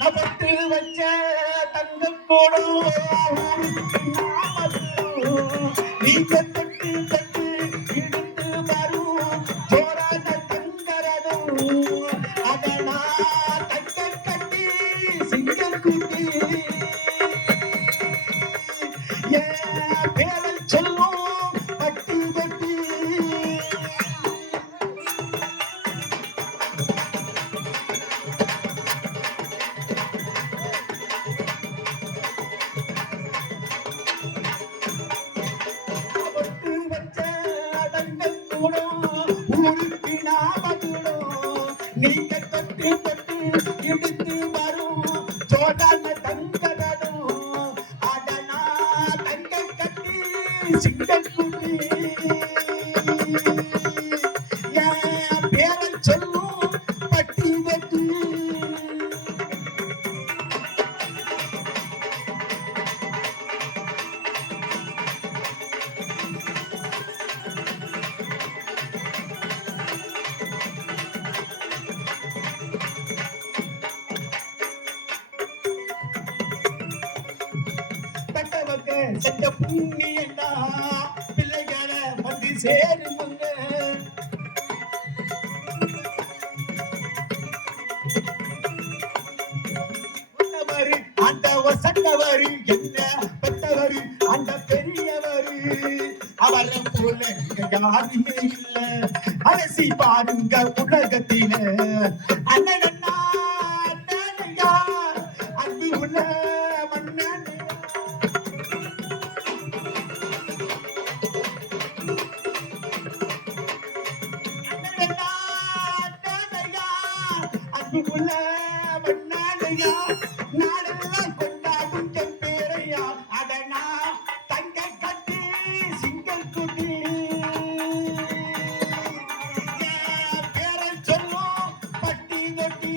நபத்து வச்ச தங்கக்கூடம் நீங்க தொட்டு தொட்டு இழுத்து வரும் ஜோரான தங்கரதும் அதனா தங்க கட்டி சிங்கம் குட்டி பேரல் சொல்லும் பட்டி கட்டி நீங்க தொட்டு தொட்டு இழுத்து வரும் சோழன தங்கரடும் அதனா தங்க கட்டி சிங்கக்குட்டி பேரன் சொல்லும் பட்டி வெட்டி செஞ்ச புண்ணியண்டா பிள்ளைகளை வந்து சேருமுங்க அந்த வசந்தவரு என்ன பெற்றவரு அந்த பெரியவரு அவரை போல யாருமே இல்ல அரசி பாருங்க உலகத்தில அண்ணனா அண்ணனையா அன்பு உள்ள மன்னன் அன்புள்ள மன்னாலையா நாடெல்லாம் கொண்டாடும் பேரையா அதனா தங்க கட்டி சிங்கம் குட்டி பேரன் சொல்லும் பட்டி கொட்டி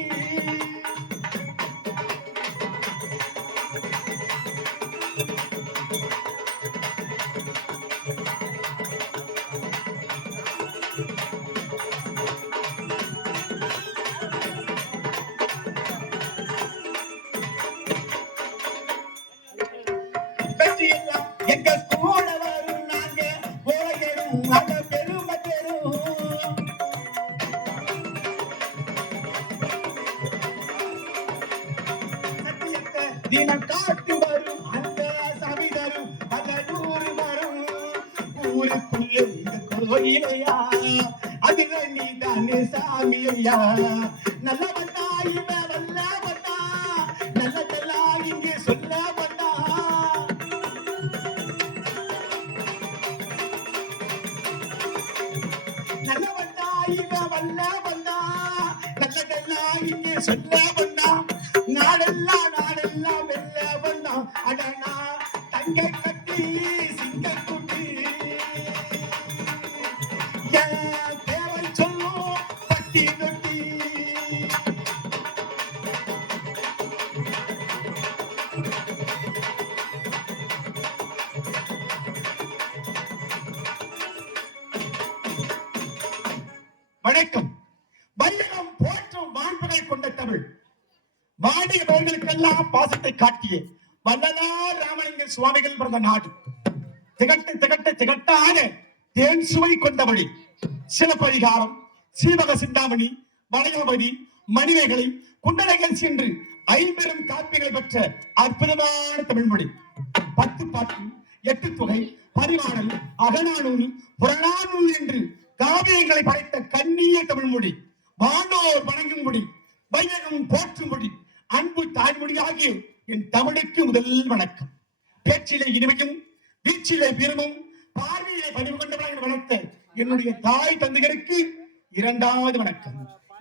எங்க கூட வரும் நாங்க போயரும் அத பெருமை பெரும் சத்தியத்தை தினம் காட்டு வரும் அந்த சவிதரும் அத 100 வரும் ஊருக்குள்ளே கோயிலையா அதுல நீ தானே சாமியா நல்லவந்தா இவன் வல்லவந்தா நல்லதெல்லா இங்கே சொல்ல வந்தா நல்லவந்தா இவன் வல்லவந்தா நல்லதெல்லா இங்கே சொல்ல வந்தா நாடெல்லாம் நாடெல்லாம் வெல்ல வந்தா அடனா தங்க கட்டி சிங்க குட்டி தேவன் சொல்லும் பட்டி நொட்டி வணக்கம். வையகம் போற்றும் மாண்புகள் கொண்ட தமிழ் வாடிய பயிர்களுக்கெல்லாம் பாசத்தை காட்டிய வள்ளலார் ராமலிங்க சுவாமிகள் பிறந்த நாடு. திகட்ட திகட்ட திகட்டான தேன் சுவை கொண்டபடி சிலப்பதிகாரம், சீவக சிந்தாமணி, வளையபதி, மணிமேகலை, குண்டலகேசி என்று 50 காப்பியங்களை பெற்ற அற்புதமான தமிழ்மொழி. 10 பாட்டு, 8 தொகை, பரிமாணல், அகநானூறு, புறநானூறு என்று காவியங்களை படைத்த கண்ணிய தமிழ்மொழி. வானோர் வணங்கும் மொழி, வையகம் போற்றும் மொழி, அன்பு தாய்மொழி ஆகிய என் தமிழுக்கு முதல் வணக்கம். பேச்சிலே இனிமையும் வீச்சிலே வீரமும் பார்வையிலே பதிவு கொண்டவர்கள் வளர்த்த என்னுடைய தாய் தந்தையருக்கு 2வது வணக்கம்.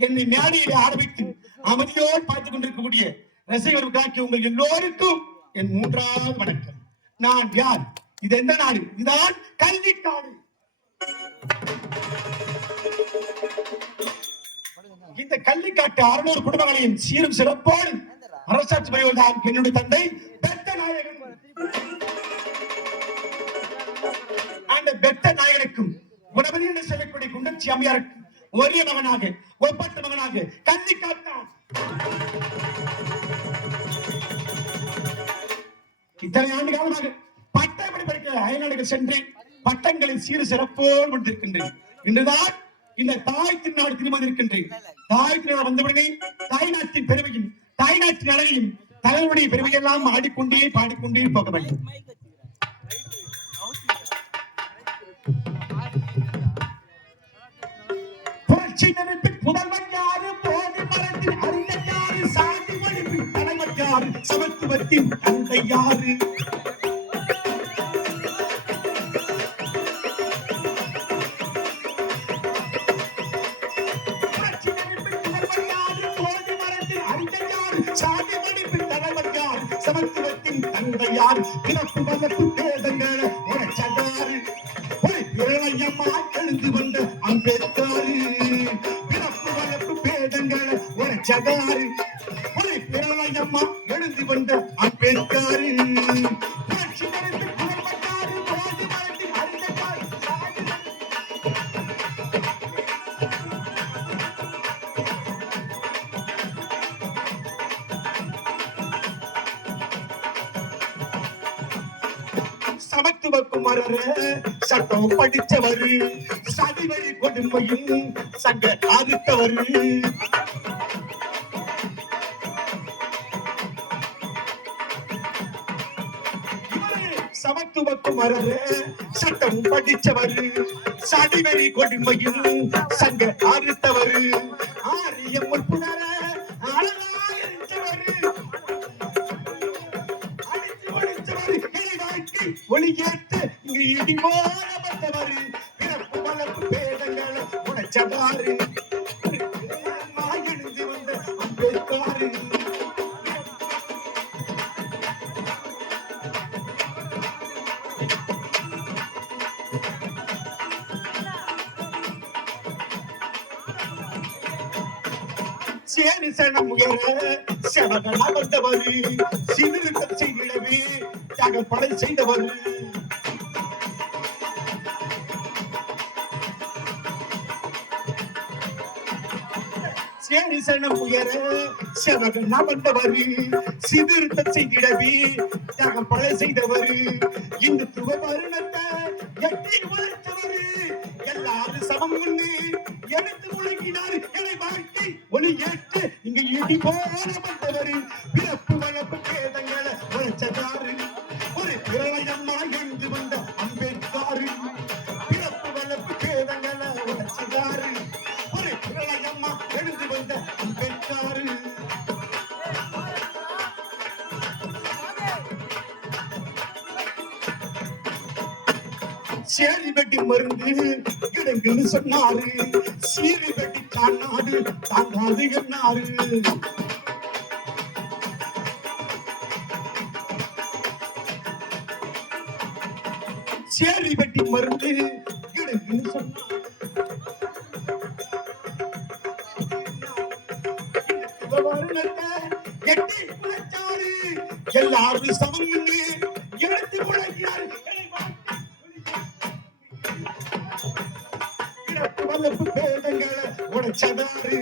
என்னை மேடையிலே ஆரம்பித்து அமைதியோடு பார்த்துக் கொண்டிருக்கக்கூடிய ரசிகர்களுக்காக உங்கள் எல்லோருக்கும் என் 3வது வணக்கம். நான் யார்? இது எந்த நாடு? இதுதான் கல்விக்காடு. இந்த கள்ளிக்காட்டு 600 குடும்பங்களையும் சீரும் சிறப்போடு அரசாட்சி புரிவதுதான் என்னுடைய தந்தை பெத்த நாயகன். அந்த பெத்த நாயகனுக்கும் குணபதி என்று சொல்லக்கூடிய குண்டச்சி அம்மையாருக்கும் ஒரே மகனாக ஒப்பற்ற மகனாக கல்வி காத்தான். இத்தனை ஆண்டு காலமாக பட்டப்படி படிக்க அயல்நாடுகள் சென்றேன். பட்டங்களின் சீறு சிறப்போடு முடித்திருக்கின்றேன். இன்றுதான் இந்த தாய் திருநாடு திரும்ப இருக்கின்றேன். தாய் திருநாடு வந்தவுடனே தாய் நாட்டின் பெருமையும் தாய் நாட்டின் அழகையும் தலைவருடைய பெருமையெல்லாம் ஆடிக்கொண்டே பாடிக்கொண்டே போக வேண்டும். புரட்சி நினைப்பின் புதல்வன் யாரு, போதி மரத்தின் அறிஞர் யாரு, சாதி மடிப்பின் தலைவர் யாரு, சமத்துவத்தின் தந்தை யாரு. சமத்துவத்தின் தந்தையார் பிறப்பு வளர்ப்பு பேதங்கள் உரைச்சதாறு ஒரு இளையம்மா எழுந்து வந்த அம்பேத்கர். பிறப்பு வளர்ப்பு பேதங்கள் உரைச்சதாறு ஒரு இளையம்மா எழுந்து வந்த அம்பேத்கர். சமத்துவ குமரர் சட்டம் படித்தவர், சதிவழி கொடுமையும் சங்க ஆதித்தவர். சமத்துவ குமரர் சட்டம் படித்தவர், சதிவழி கொடுமையும் சங்க ஆதித்தவர். ஆரிய முற்புணர ஒளி கேட்டு இங்கு இடிமோனப்பட்டவர். பிறப்பு வளர்ப்பு பேதங்கள் உடைச்சதாறு எழுந்து வந்த அம்பேத்கர். சேரி சனம் உயர செவகனா வந்தவர், சீர்திருத்தம் செய்திடவே தியாக படை செய்தவர். சேரி சனம் உயர செவகனா வந்தவர், சீர்திருத்தம் செய்திடவே தியாக படை செய்தவர். இந்துத்துவ வருணத்தை எட்டி வளர்த்தவர், எல்லாரும் சமம் ஒண்ணு எடுத்து முழங்கினார். என வாழ்க்கை ஒளி ஏற்று இங்கு இடி போனவர். பிறப்பு வளர்ப்பு பேதங்களை உழைச்சதாறு ஒரு பிரளயம்மா எழுந்து வந்த அம்பேத்கர். பிறப்பு வளர்ப்பு பேதங்களை உழைச்சதாறு ஒரு பிரளயம்மா எழுந்து வந்த அம்பேத்கர். சேரி வெட்டி மருந்து கிடங்குன்னு சொன்னாரு, சீரி வெட்டி காணாடு தாங்காது என்னாரு. சேரி வெட்டி மருந்து கிடங்குன்னு சொன்னாரு, எட்டி உழைச்சாரு, எல்லாரும் சமம் எடுத்து உழைக்கிறாரு. வளர்ப்பு பேதங்களை உடைச்சதாறு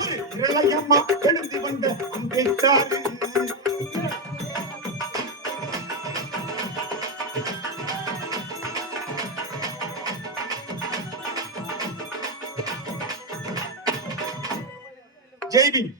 ஒரு இளையம்மா எழுந்து வந்த அம்பேத்கர். ஜெய்பீம்.